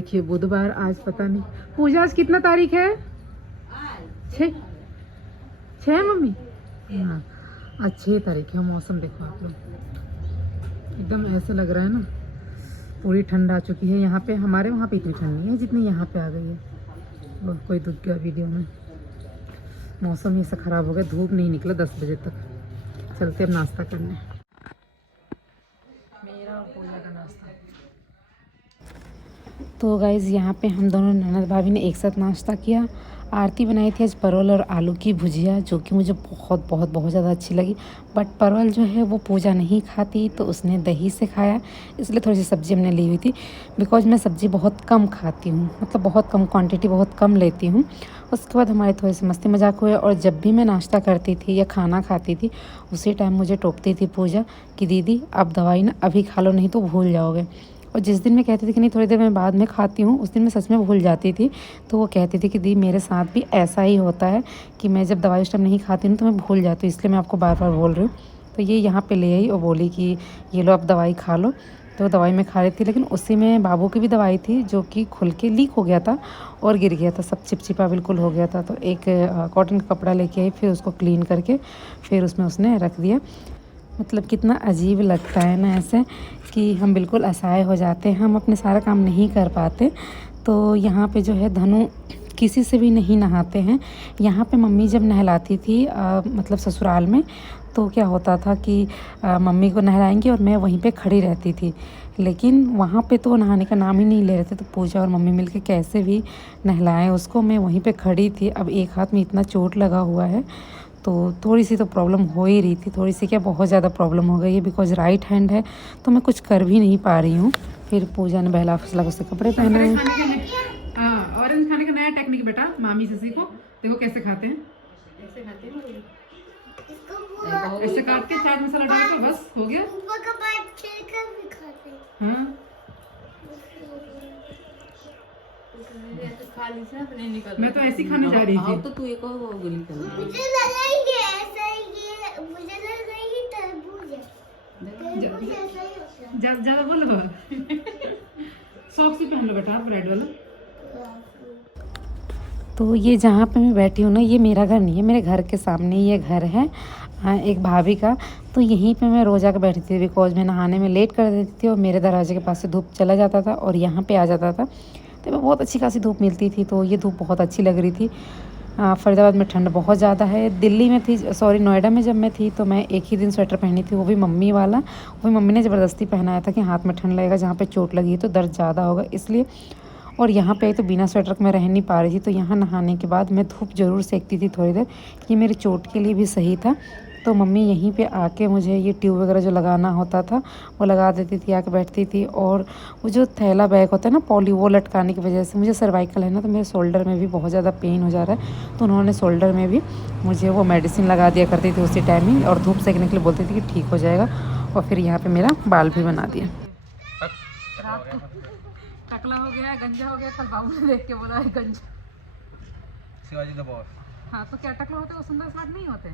देखिए बुधवार, आज पता नहीं पूजा आज कितना तारीख है? 6 मम्मी। हाँ आज 6 तारीख है। मौसम देखो आप लोग, एकदम ऐसा लग रहा है ना पूरी ठंड आ चुकी है यहाँ पे। हमारे वहाँ पे इतनी ठंड नहीं है जितनी यहाँ पे आ गई है। वो कोई दुख गया वीडियो में। मौसम ही ऐसा ख़राब हो गया, धूप नहीं निकला 10 बजे तक। चलते अब नाश्ता करने। मेरा और पूजा का नाश्ता। तो गाइज़ यहाँ पे हम दोनों ननद भाभी ने एक साथ नाश्ता किया। आरती बनाई थी आज परवल और आलू की भुजिया, जो कि मुझे बहुत बहुत बहुत ज़्यादा अच्छी लगी। बट परवल जो है वो पूजा नहीं खाती, तो उसने दही से खाया, इसलिए थोड़ी सी सब्ज़ी हमने ली हुई थी। बिकॉज मैं सब्ज़ी बहुत कम खाती हूँ, मतलब बहुत कम क्वांटिटी बहुत कम लेती हूँ। उसके बाद हमारे थोड़े से मस्ती मजाक हुए, और जब भी मैं नाश्ता करती थी या खाना खाती थी उसी टाइम मुझे टोकती थी पूजा कि दीदी आप दवाई ना अभी खा लो, नहीं तो भूल जाओगे। और जिस दिन मैं कहती थी कि नहीं थोड़ी देर मैं बाद में खाती हूँ, उस दिन मैं सच में भूल जाती थी। तो वो कहती थी कि दी मेरे साथ भी ऐसा ही होता है कि मैं जब दवाई उस टाइम नहीं खाती हूँ तो मैं भूल जाती हूँ, इसलिए मैं आपको बार बार बोल रही हूँ। तो ये यहाँ पे ले आई और बोली कि ये लो आप दवाई खा लो। तो दवाई मैं खा रही थी, लेकिन उसी में बाबू की भी दवाई थी जो कि खुल के लीक हो गया था और गिर गया था, सब चिपचिपा बिल्कुल हो गया था। तो एक कॉटन का कपड़ा लेके आई, फिर उसको क्लीन करके फिर उसमें उसने रख दिया। मतलब कितना अजीब लगता है ना ऐसे कि हम बिल्कुल असहाय हो जाते हैं, हम अपने सारा काम नहीं कर पाते। तो यहाँ पे जो है धनु किसी से भी नहीं नहाते हैं। यहाँ पे मम्मी जब नहलाती थी मतलब ससुराल में, तो क्या होता था कि मम्मी को नहलाएंगे और मैं वहीं पे खड़ी रहती थी। लेकिन वहाँ पे तो नहाने का नाम ही नहीं ले रहे थे, तो पूजा और मम्मी मिलके कैसे भी नहलाएं उसको। मैं वहीं पे खड़ी थी। अब एक हाथ में इतना चोट लगा हुआ है, तो थोड़ी सी तो प्रॉब्लम हो ही रही थी, थोड़ी सी क्या बहुत ज़्यादा प्रॉब्लम हो गई है। बिकॉज राइट हैंड है तो मैं कुछ कर भी नहीं पा रही हूँ। फिर पूजा ने बहला फुसला उससे कपड़े पहने हैं। ऑरेंज खाने का नया टेक्निक बेटा, मामी से सीखो। देखो कैसे खाते हैं। ऐसे खाते हैं ऐसे काट के चाट मसाला डाल के बस हो गया। हाँ मैं तो ऐसी खाने जा रही थी। तो तू एक और गोली कर। मुझे लगा ये ऐसा ही, ये मुझे लगा ये तरबूज है। ज्यादा बोलो। सॉक्स ही पहन लो बेटा ब्रेड वाला। तो ये जहाँ पे मैं बैठी हूँ ना, ये मेरा घर नहीं है, मेरे घर के सामने ये घर है एक भाभी का। तो यहीं पे मैं रोज़ आकर बैठी थी, बिकॉज मैं नहाने में लेट कर देती थी और मेरे दरवाजे के पास से धूप चला जाता था और यहाँ पे आ जाता था। तो मैं बहुत अच्छी खासी धूप मिलती थी, तो ये धूप बहुत अच्छी लग रही थी। फरीदाबाद में ठंड बहुत ज़्यादा है। दिल्ली में थी, सॉरी नोएडा में जब मैं थी तो मैं एक ही दिन स्वेटर पहनी थी, वो भी मम्मी वाला। वो भी मम्मी ने ज़बरदस्ती पहनाया था कि हाथ में ठंड लगेगा, जहाँ पे चोट लगी है तो दर्द ज़्यादा होगा इसलिए। और यहाँ पे तो बिना स्वेटर के मैं रह नहीं पा रही थी। तो यहाँ नहाने के बाद मैं धूप ज़रूर सेकती थी थोड़ी देर, कि मेरे चोट के लिए भी सही था। तो मम्मी यहीं पे आके मुझे ये ट्यूब वगैरह जो लगाना होता था वो लगा देती थी, आके बैठती थी। और वो जो थैला बैग होता है ना पॉली, वो लटकाने की वजह से मुझे सर्वाइकल है ना, तो मेरे शोल्डर में भी बहुत ज़्यादा पेन हो जा रहा है। तो उन्होंने शोल्डर में भी मुझे वो मेडिसिन लगा दिया करती थी उसी टाइम ही, और धूप सेकने के लिए बोलती थी कि ठीक हो जाएगा। और फिर यहाँ पर मेरा बाल भी बना दिया। टकला हो गया, गंजा हो गया। कल बाबू ने देख के बोला है गंजा। Shivaji the boss. हाँ तो क्या टकला होते वो सुंदर स्मार्ट नहीं होते?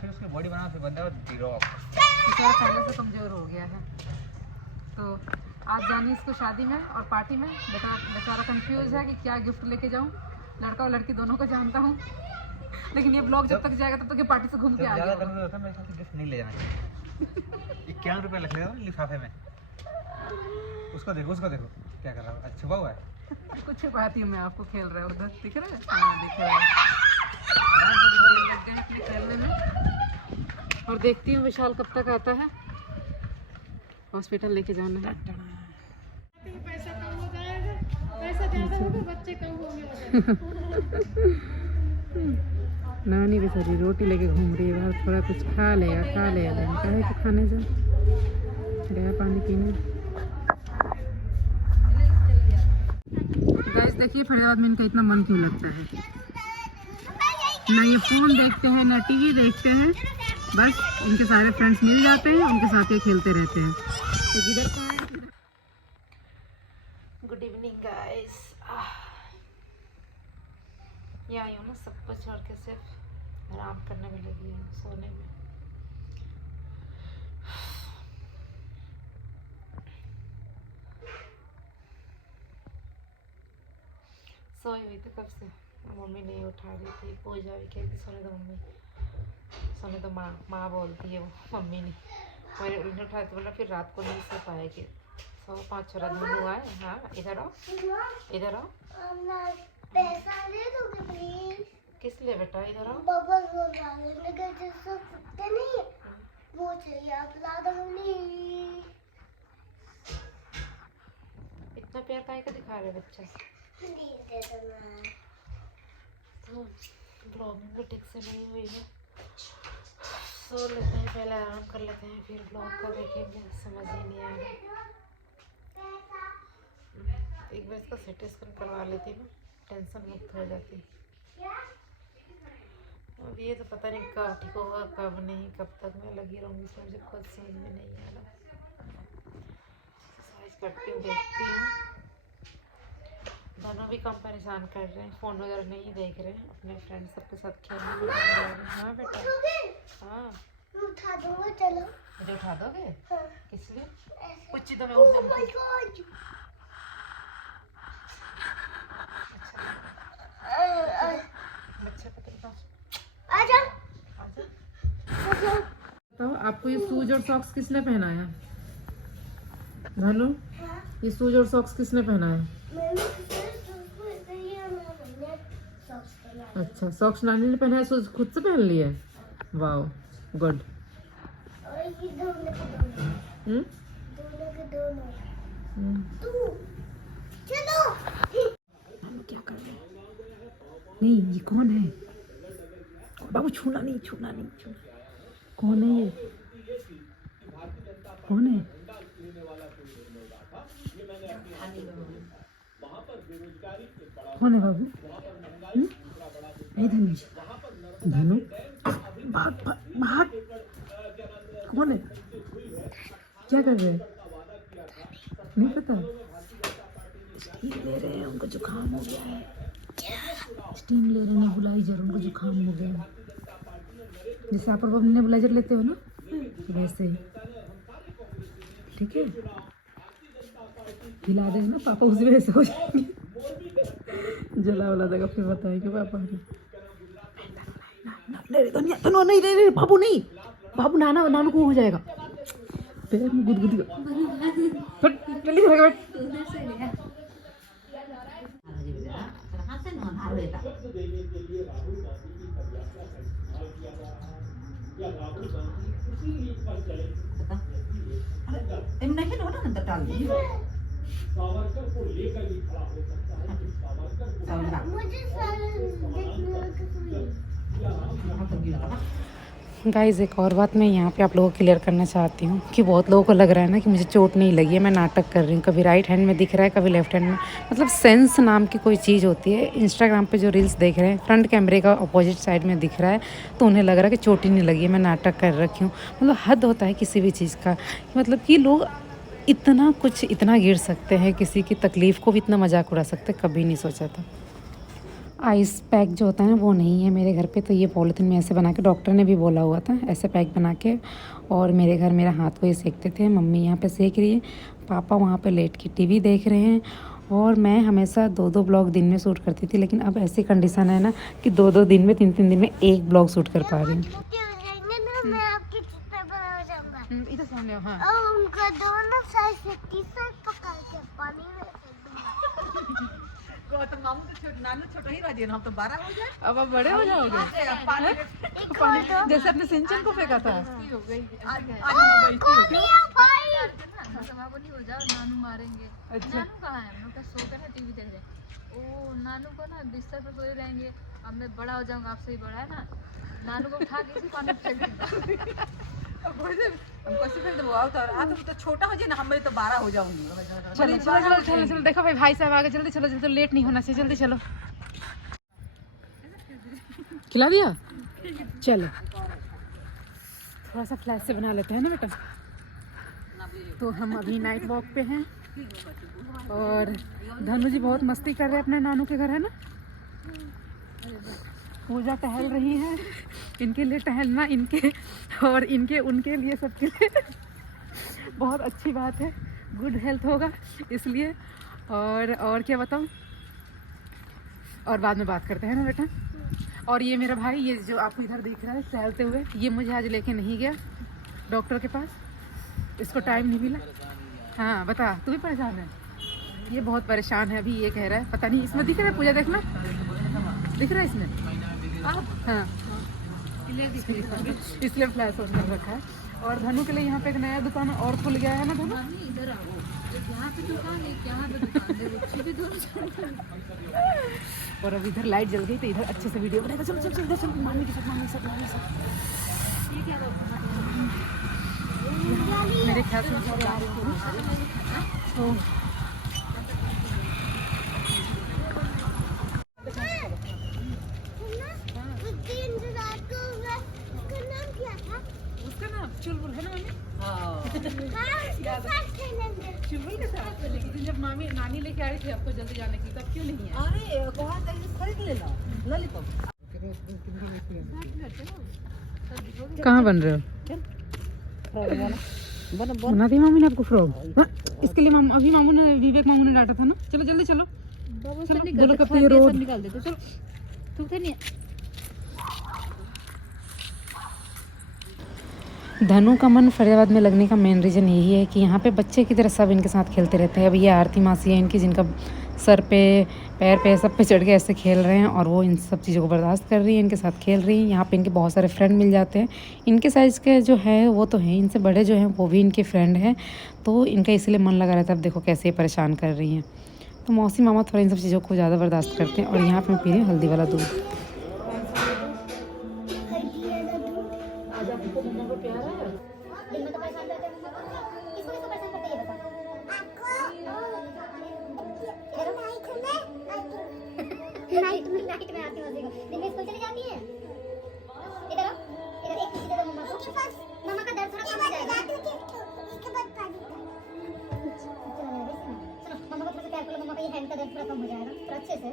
फिर उसकी बॉडी बना फिर बनता है डी-रॉक। बेचारा पहले से कमजोर हो गया है। तो आज जानी इसको शादी में और पार्टी में। बेचारा कंफ्यूज है कि क्या गिफ्ट लेके जाऊँ। लड़का और लड़की दोनों को जानता हूँ, लेकिन ये ब्लॉग जब तक जाएगा तब तक ये पार्टी से घूम के आ गया। गिफ्ट नहीं ले जाना चाहिए। 51 रुपये लग रहे लिफाफे में। उसको देखो क्या कर रहा है, छुपा हुआ है। कुछ छुपाती हूँ मैं, आपको खेल रहा है उधर दिख रहा है। हाँ दिख रहा है। खेलने में। और देखती हूँ विशाल कब तक आता है। हॉस्पिटल लेके जाना है। पैसा कम हो जाएगा, पैसा ज़्यादा होगा बच्चे कम होंगे। नानी बेचारी रोटी लेके घूम रही है बाहर, थोड़ा कुछ खा लेगा लेकिन कहे कि खाने से गया पानी पीने। गाइस देखिए फरीदाबाद में इनका इतना मन क्यों लगता है। ना ये फ़ोन देखते हैं ना टीवी देखते हैं, बस इनके सारे फ्रेंड्स मिल जाते हैं, उनके साथ ये खेलते रहते हैं। तो किधर का है? Good evening guys. यहाँ आई हूँ ना सब कुछ छोड़ के सिर्फ आराम करने में लगी हूँ, सोने में। सोई हुई थी कब से, मम्मी नहीं उठा रही थी। पूजा भी कहती सोने दो मम्मी, सोने दो माँ, माँ बोलती है वो, मम्मी नहीं। मेरे उन्हें उठाया तो बोला फिर रात को नहीं सो पाएगी। सो 5 छोरा धनु आए। हाँ इधर आओ, इधर आओ। पैसा दे दोगे प्लीज? किस लिए बेटा? इधर आओ। पापा को डालने के जैसे कुत्ते नहीं है, वो चाहिए, आप ला दो प्लीज। इतना प्यार काहे का दिखा रहे बच्चा? प्लीज दे दो ना। तो ब्लॉगिंग भी ठीक से नहीं हुई है, सो लेते हैं पहले, आराम कर लेते हैं, फिर ब्लॉग का देखेंगे। समझ ही नहीं आएगा। एक बार इसका सिटी स्कैन करवा लेती ना, टेंशन मुक्त हो जाती। अब ये तो पता नहीं कब ठीक होगा कब नहीं, कब तक मैं लगी रहूँगी इसमें, मुझे खुद समझ में नहीं आ रहा। एक्सरसाइज करती हूँ, देखती हूँ। दोनों भी कम परेशान कर रहे हैं, फ़ोन वगैरह नहीं देख रहे हैं, अपने फ्रेंड सबके साथ खेलने में लगे रह रहे हैं। हाँ बेटा, हाँ उठा दूंगा, चलो। मुझे उठा दोगे? हाँ। किस लिए? कुछ तो मैं Oh उठ my God! बच्चे पकड़ आजा। तो आपको ये शूज और सॉक्स किसने पहनाया? धनु, ये शूज और सॉक्स किसने पहनाया? अच्छा, सॉक्स नानी ने पहनाया, शूज खुद से पहन लिए? Wow, good. क्या कर रहे हैं? नहीं, ये कौन है? बाबू छूना नहीं, छूना नहीं, छूना। कौन है ये? कौन है? कौन है बाबू? धनु, धनु भाग भाग भाग। कौन है? क्या कर रहे हैं? नहीं पता। स्टीम ले रहे हैं, उनको जुकाम हो गया है। स्टीम ले रहे हैं नेबुलाइजर, उनको जुकाम हो गया है। जैसे आप और बबली नेबुलाइजर लेते हो ना, वैसे ही। ठीक है, हिला देना, पापा उसी वजह से हो जाएंगे। जला वाला देगा फिर बताएंगे पापा को। नहीं नहीं बाबू, नहीं बाबू, नाना नानू को हो जाएगा, पैर में गुदगुदी। जल्दी भाग बैठ। गाइज़ एक और बात मैं यहाँ पे आप लोगों को क्लियर करना चाहती हूँ कि बहुत लोगों को लग रहा है ना कि मुझे चोट नहीं लगी है, मैं नाटक कर रही हूँ। कभी राइट हैंड में दिख रहा है, कभी लेफ्ट हैंड में। मतलब सेंस नाम की कोई चीज़ होती है। इंस्टाग्राम पे जो रील्स देख रहे हैं, फ्रंट कैमरे का अपोजिट साइड में दिख रहा है तो उन्हें लग रहा है कि चोट ही नहीं लगी है, मैं नाटक कर रखी हूँ। मतलब हद होता है किसी भी चीज़ का, मतलब कि लोग इतना कुछ इतना गिर सकते हैं, किसी की तकलीफ़ को भी इतना मजाक उड़ा सकते हैं, कभी नहीं सोचा था। आइस पैक जो होता है ना वो नहीं है मेरे घर पे, तो ये पॉलीथीन में ऐसे बना के, डॉक्टर ने भी बोला हुआ था ऐसे पैक बना के। और मेरे घर मेरा हाथ को ये सेकते थे। मम्मी यहाँ पे सेक रही है, पापा वहाँ पे लेट के टीवी देख रहे हैं। और मैं हमेशा 2-2 ब्लॉग दिन में शूट करती थी, लेकिन अब ऐसी कंडीशन है ना कि 2-2 दिन में 3-3 दिन में एक ब्लॉग शूट कर पा रही हूँ। इधर सामने हाँ। और उनका दोनों साइड से टी-शर्ट पकड़ के पानी में फेंक दूंगा। तो मामू तो नानू छोटा ही रह ना, हम तो 12 हो जाए। अब आप बड़े हो जाओगे। पानी जैसे अपने सिंचन को फेंका था। हो गई आज मैं बैठती हूँ। हो जाओ, नानू मारेंगे। अच्छा। नानू कहाँ है? हम लोग का सो कर है, टीवी देख रहे। ओ नानू को ना बिस्तर पर सोए रहेंगे। अब मैं बड़ा हो जाऊंगा, आपसे ही बड़ा है ना, नानू को उठा के इसी पानी में फेंक दूंगा। हम कैसे फेंक देबो? आओ तो छोटा हो जाए ना, हम तो 12 हो जाऊंगी। चलो चलो चलो चलो चलो, देखो भाई साहब आगे, जल्दी चलो, जल्दी, लेट नहीं होना चाहिए, जल्दी चलो। खिला दिया? चलो थोड़ा सा फ्लैश से बना लेते हैं ना बेटा। तो हम अभी नाइट वॉक पे हैं और धनु जी बहुत मस्ती कर रहे हैं अपने नानू के घर, है ना। पूजा टहल रही है, इनके लिए टहलना, इनके और इनके उनके लिए, सबके लिए बहुत अच्छी बात है, गुड हेल्थ होगा इसलिए। और क्या बताऊँ, और बाद में बात करते हैं ना बेटा। और ये मेरा भाई, ये जो आपको इधर दिख रहा है टहलते हुए, ये मुझे आज लेके नहीं गया डॉक्टर के पास, इसको टाइम नहीं मिला। हाँ बता, तू भी परेशान है? ये बहुत परेशान है अभी, ये कह रहा है पता नहीं, इसमें दिख रहा है पूजा, देखना दिख रहा है इसमें। हाँ इसलिए फ्लैश ऑन कर रखा है। और धनु के लिए यहाँ पे एक नया दुकान और खुल गया है ना धनु? इधर आओ, यहाँ पे दुकान है, यहाँ पे दुकान है, रुचि भी दोनों। और अब इधर लाइट जल गई तो इधर अच्छे से वीडियो बनेगा। चलो चलो चलो इधर चलो, मामी के साथ, मामी के साथ, मामी के साथ। मेरे ख्याल से सारे आ रहे हैं तो उसका नाम चुलबुल है ना मम्मी? चुलबुल के साथ लेकिन जब मामी नानी लेके आई थी आपको जल्दी जाने के लिए, तब क्यों नहीं है? अरे कहाँ खरीद लेना लॉलीपॉप। कहाँ बन रहे हो? बना दी मामी ने आपको फ्रॉक? इसके लिए अभी मामू ने, विवेक मामू ने डांटा था ना। चलो जल्दी चलो, बोलो कब ये रोड निकाल देते, चलो तू नहीं। धनु का मन फरीदाबाद में लगने का मेन रीज़न यही है कि यहाँ पे बच्चे की तरह सब इनके साथ खेलते रहते हैं। अब ये आरती मासी है इनकी, जिनका सर पे, पैर पे, सब पे चढ़ के ऐसे खेल रहे हैं और वो इन सब चीज़ों को बर्दाश्त कर रही है, इनके साथ खेल रही है। यहाँ पे इनके बहुत सारे फ्रेंड मिल जाते हैं, इनके साइज़ के जो है वो तो हैं, इनसे बड़े जो हैं वो भी इनके फ्रेंड हैं, तो इनका इसलिए मन लगा रहता है। अब देखो कैसे ये परेशान कर रही हैं। तो मौसी मामा थोड़ा इन सब चीज़ों को ज़्यादा बर्दाश्त करते हैं। और यहाँ पर मैं पी रही हूँ हल्दी वाला दूध। नाइट में आती मजे को दिन में स्कूल चली जाती है। इधर आओ, इधर एक चीज दे दो मम्मा को, मम्मा का दर्द थोड़ा कम हो जाएगा। इसके बाद पानी सुनो, मम्मा को थोड़ा सा प्यार करो, मम्मा का ये हैंड का दर्द थोड़ा कम हो जाएगा, थोड़ा अच्छे से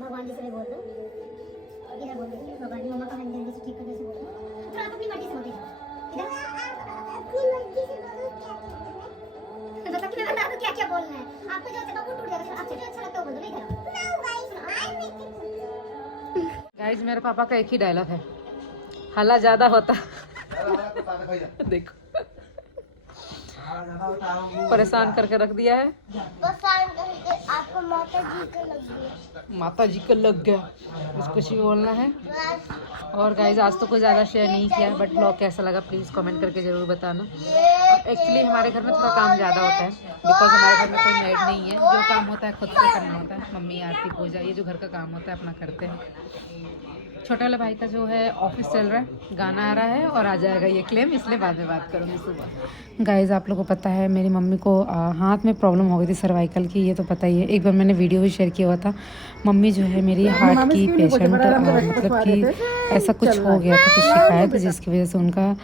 भगवान जी से भी बोल दो। इधर बोल दो भगवान जी मम्मा का हैंड जल्दी से ठीक कर दे, बोल दो थोड़ा आप अपनी मर्जी से बोल दो। इधर अपनी मर्जी से बोलो, क्या बता कि मैं बता दूं क्या क्या बोलना है आपको, जो अच्छा टूट जाएगा, आपसे जो अच्छा लगता है वो बोल दो। नहीं करो गाइस, मेरे पापा का एक ही डायलॉग है, हल्ला ज्यादा होता देखो परेशान करके रख दिया है। आपको माता जी का लग गया, माता जी का लग गया, उसको कुछ भी बोलना है। और गाइस, आज तो कुछ ज़्यादा शेयर नहीं किया, बट ब्लॉग कैसा लगा प्लीज़ कमेंट करके ज़रूर बताना। एक्चुअली हमारे घर में थोड़ा काम ज़्यादा होता है, बिकॉज हमारे घर में कोई मेड नहीं है, जो काम होता है खुद से करना होता है। मम्मी आरती पूजा ये जो घर का काम होता है अपना करते हैं। छोटे वाले भाई का जो है ऑफिस चल रहा है, गाना आ रहा है और आ जाएगा ये क्लेम, इसलिए बाद में बात करूँगी सुबह। गाइस, आप लोगों को पता है मेरी मम्मी को हाथ में प्रॉब्लम हो गई थी सर्वाइकल की, ये तो पता ही है। एक बार मैंने वीडियो भी शेयर किया हुआ था। मम्मी जो है मेरी हार्ट की पेशेंट, मतलब कि ऐसा कुछ हो गया था, कुछ शिकायत जिसकी वजह से उनका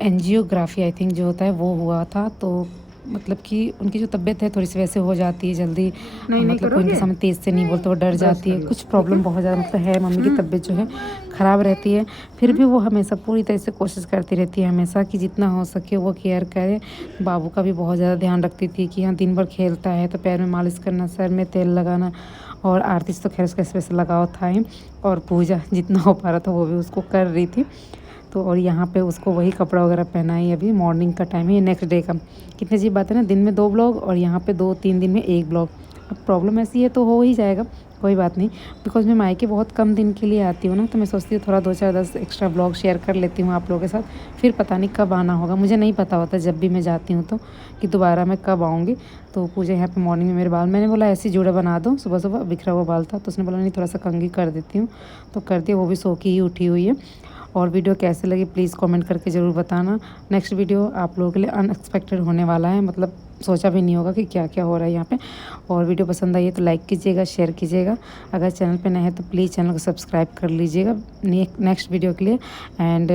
एंजियोग्राफी आई थिंक जो होता है वो हुआ था। तो मतलब कि उनकी जो तबीयत है थोड़ी सी वैसे हो जाती है जल्दी, मतलब उनके सामने तेज़ से नहीं बोलते, वो डर जाती है, कुछ प्रॉब्लम बहुत ज़्यादा मतलब है। मम्मी की तबीयत जो है ख़राब रहती है, फिर भी वो हमेशा पूरी तरह से कोशिश करती रहती है हमेशा कि जितना हो सके वो केयर करे। बाबू का भी बहुत ज़्यादा ध्यान रखती थी कि हाँ दिन भर खेलता है तो पैर में मालिश करना, सर में तेल लगाना। और आरती से तो खैर उसका स्पेशल लगाव था ही, और पूजा जितना हो पा रहा था वो भी उसको कर रही थी। तो और यहाँ पे उसको वही कपड़ा वगैरह पहनाई। अभी मॉर्निंग का टाइम है, नेक्स्ट डे का। कितनी अजीब बात है ना, दिन में 2 ब्लॉग और यहाँ पे 2-3 दिन में 1 ब्लॉग। अब प्रॉब्लम ऐसी है तो हो ही जाएगा, कोई बात नहीं। बिकॉज मैं मायके बहुत कम दिन के लिए आती हूँ ना, तो मैं सोचती हूँ थोड़ा 2-4-10 एक्स्ट्रा ब्लॉग शेयर कर लेती हूँ आप लोगों के साथ। फिर पता नहीं कब आना होगा, मुझे नहीं पता होता जब भी मैं जाती हूँ तो कि दोबारा मैं कब आऊँगी। तो पूजा यहाँ पे मॉर्निंग में मेरे बाल, मैंने बोला ऐसे जोड़े बना दो, सुबह सुबह बिखरा हुआ बाल था, तो उसने बोला नहीं थोड़ा सा कंघी कर देती हूँ, तो कर दिया। वो भी सो के ही उठी हुई है। और वीडियो कैसे लगी प्लीज़ कमेंट करके ज़रूर बताना। नेक्स्ट वीडियो आप लोगों के लिए अनएक्सपेक्टेड होने वाला है, मतलब सोचा भी नहीं होगा कि क्या क्या हो रहा है यहाँ पे। और वीडियो पसंद आई है तो लाइक कीजिएगा, शेयर कीजिएगा। अगर चैनल पे नए हैं तो प्लीज़ चैनल को सब्सक्राइब कर लीजिएगा नेक्स्ट वीडियो के लिए। And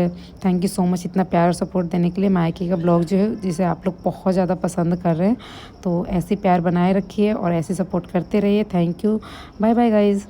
thank you so much इतना प्यार और सपोर्ट देने के लिए। मायके का ब्लॉग जो है जिसे आप लोग बहुत ज़्यादा पसंद कर रहे हैं, तो ऐसे प्यार बनाए रखिए और ऐसे सपोर्ट करते रहिए। Thank you, bye bye guys.